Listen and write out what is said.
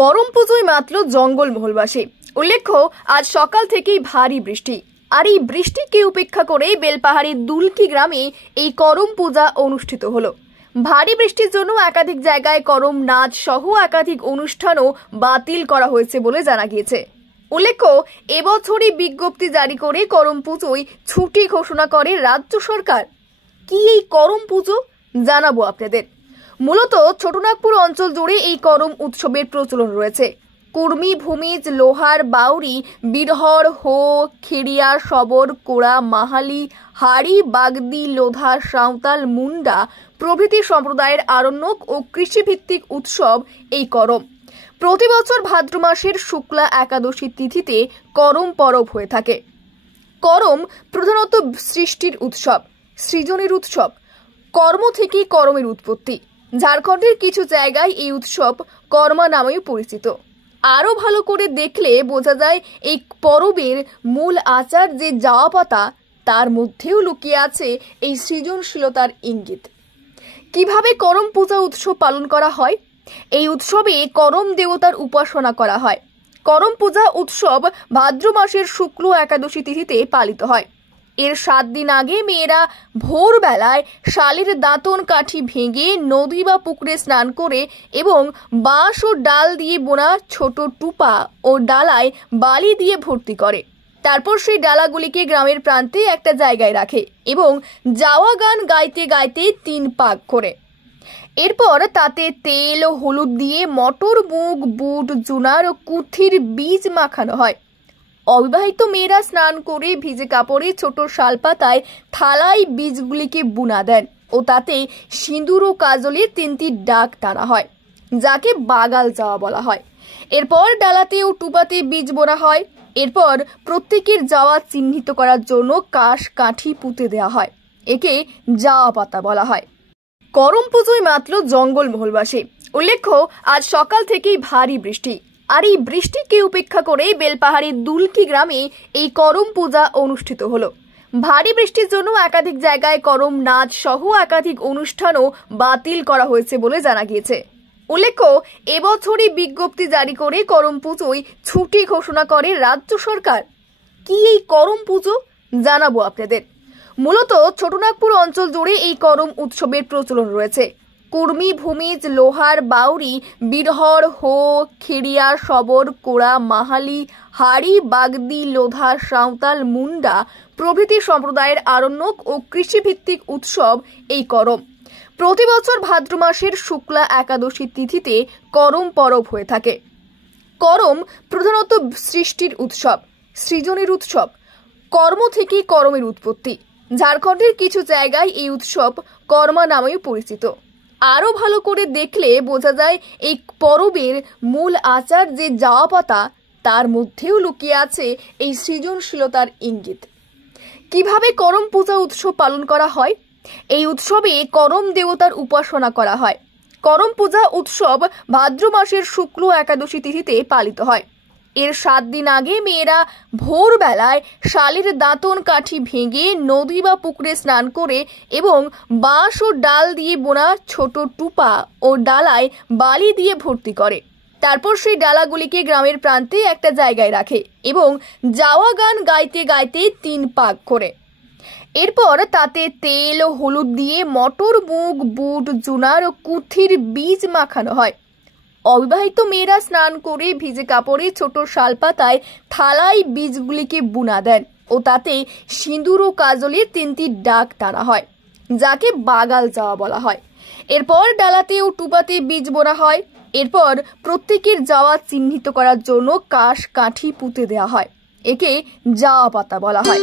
করম পুজোয় মাতল জঙ্গলমহলবাসী। উল্লেখ্য, আজ সকাল থেকেই ভারী বৃষ্টি। আর এই বৃষ্টিকে উপেক্ষা করে বেলপাহাড়ির দুলকি গ্রামে এই করম পূজা অনুষ্ঠিত হলো। ভারী বৃষ্টির জন্য একাধিক জায়গায় করম নাচ সহ একাধিক অনুষ্ঠানও বাতিল করা হয়েছে বলে জানা গিয়েছে। উল্লেখ্য, এবছরই বিজ্ঞপ্তি জারি করে করম পুজোয় ছুটি ঘোষণা করে রাজ্য সরকার। কি এই করম পুজো জানাবো আপনাদের। মূলত ছোটনাগপুর অঞ্চল জুড়ে এই করম উৎসবের প্রচলন রয়েছে। কুর্মি, ভূমিজ, লোহার, বাউরি, বিরহর, হো, খেড়িয়া, সবর, কোড়া, মাহালি, হাড়ি, বাগদি, লোধা, সাঁওতাল, মুন্ডা প্রভৃতি সম্প্রদায়ের আরণ্যক ও কৃষিভিত্তিক উৎসব এই করম। প্রতি বছর ভাদ্র মাসের শুক্লা একাদশী তিথিতে করম পরব হয়ে থাকে। করম প্রধানত সৃষ্টির উৎসব, সৃজনের উৎসব। কর্ম থেকে করমের উৎপত্তি। ঝাড়খণ্ডের কিছু জায়গায় এই উৎসব কর্মা নামেও পরিচিত। আরো ভালো করে দেখলে বোঝা যায় এই পরবের মূল আচার যে জাওয়া পাতা, তার মধ্যেও লুকিয়ে আছে এই সৃজনশীলতার ইঙ্গিত। কিভাবে করম পূজা উৎসব পালন করা হয়? এই উৎসবে করম দেবতার উপাসনা করা হয়। করম পূজা উৎসব ভাদ্র মাসের শুক্ল একাদশী তিথিতে পালিত হয়। এর 7 দিন আগে মেয়েরা ভোরবেলায় শালের দাঁতন কাঠি ভেঙে নদী বা পুকুরে স্নান করে এবং বাঁশ ও ডাল দিয়ে বোনা ছোট টুপা ও ডালায় বালি দিয়ে ভর্তি করে। তারপর সেই ডালাগুলিকে গ্রামের প্রান্তে একটা জায়গায় রাখে এবং যাওয়া গান গাইতে গাইতে 3 পাক করে। এরপর তাতে তেল ও হলুদ দিয়ে মটর, মুগ, বুট, জুনার ও কুথির বীজ মাখানো হয়। অবিবাহিত মেয়েরা স্নান করে ভিজে কাপড়ে ছোট শালপাতায় থালায় বীজগুলিকে বুনা দেন ও তাতে সিঁদুর ও কাজলের 3টি ডাক টানা হয়, যাকে বাগাল যাওয়া বলা হয়। এরপর ডালাতে ও টুপাতে বীজ বোনা হয়। এরপর প্রত্যেকের যাওয়া চিহ্নিত করার জন্য কাশ কাঠি পুঁতে দেওয়া হয়। একে যাওয়া পাতা বলা হয়। করম পুজোয় মাতল জঙ্গলমহলবাসী। উল্লেখ্য, আজ সকাল থেকেই ভারী বৃষ্টি। আর এই বৃষ্টিকে উপেক্ষা করে বেলপাহাড়ির দুলকি গ্রামে এই করম পূজা অনুষ্ঠিত হলো। ভারী বৃষ্টির জন্য একাধিক জায়গায় করম নাচ সহ একাধিক অনুষ্ঠানও বাতিল করা হয়েছে বলে জানা গিয়েছে। উল্লেখ্য, এবছরই বিজ্ঞপ্তি জারি করে করম পুজোয় ছুটি ঘোষণা করে রাজ্য সরকার। কি এই করম পুজো জানাবো আপনাদের। মূলত ছোটনাগপুর অঞ্চল জুড়ে এই করম উৎসবের প্রচলন রয়েছে। কুর্মি, ভূমিজ, লোহার, বাউরি, বিরহর, হো, খেড়িয়া, সবর, কোড়া, মাহালি, হাড়ি, বাগদি, লোধা, সাঁওতাল, মুন্ডা প্রভৃতি সম্প্রদায়ের আরণ্যক ও কৃষিভিত্তিক উৎসব এই করম। প্রতি বছর ভাদ্র মাসের শুক্লা একাদশী তিথিতে করম পরব হয়ে থাকে। করম প্রধানত সৃষ্টির উৎসব, সৃজনের উৎসব। কর্ম থেকে করমের উৎপত্তি। ঝাড়খণ্ডের কিছু জায়গায় এই উৎসব কর্মা নামেও পরিচিত। আরো ভালো করে দেখলে বোঝা যায় এই পরবের মূল আচার যে জাওয়া পাতা, তার মধ্যেও লুকিয়ে আছে এই সৃজনশীলতার ইঙ্গিত। কিভাবে করম পূজা উৎসব পালন করা হয়? এই উৎসবে করম দেবতার উপাসনা করা হয়। করম পূজা উৎসব ভাদ্র মাসের শুক্ল একাদশী তিথিতে পালিত হয়। এর 7 দিন আগে মেয়েরা ভোরবেলায় শালের দাঁতন কাঠি ভেঙে নদী বা পুকুরে স্নান করে এবং বাঁশ ও ডাল দিয়ে বোনা ছোট টুপা ও ডালায় বালি দিয়ে ভর্তি করে। তারপর সেই ডালাগুলিকে গ্রামের প্রান্তে একটা জায়গায় রাখে এবং যাওয়া গান গাইতে গাইতে 3 পাক করে। এরপর তাতে তেল ও হলুদ দিয়ে মটর, মুগ, বুট, জুনার ও কুথির বীজ মাখানো হয়। অবিবাহিত মেয়েরা স্নান করে ভিজে কাপড়ে ছোট শালপাতায় থালায় বীজগুলিকে বুনা দেন ও তাতে সিঁদুর ও কাজলের 3টি ডাক টানা হয়, যাকে বাগাল যাওয়া বলা হয়। এরপর ডালাতে ও টুপাতে বীজ বোনা হয়। এরপর প্রত্যেকের যাওয়া চিহ্নিত করার জন্য কাশ কাঠি পুঁতে দেওয়া হয়। একে যাওয়া পাতা বলা হয়।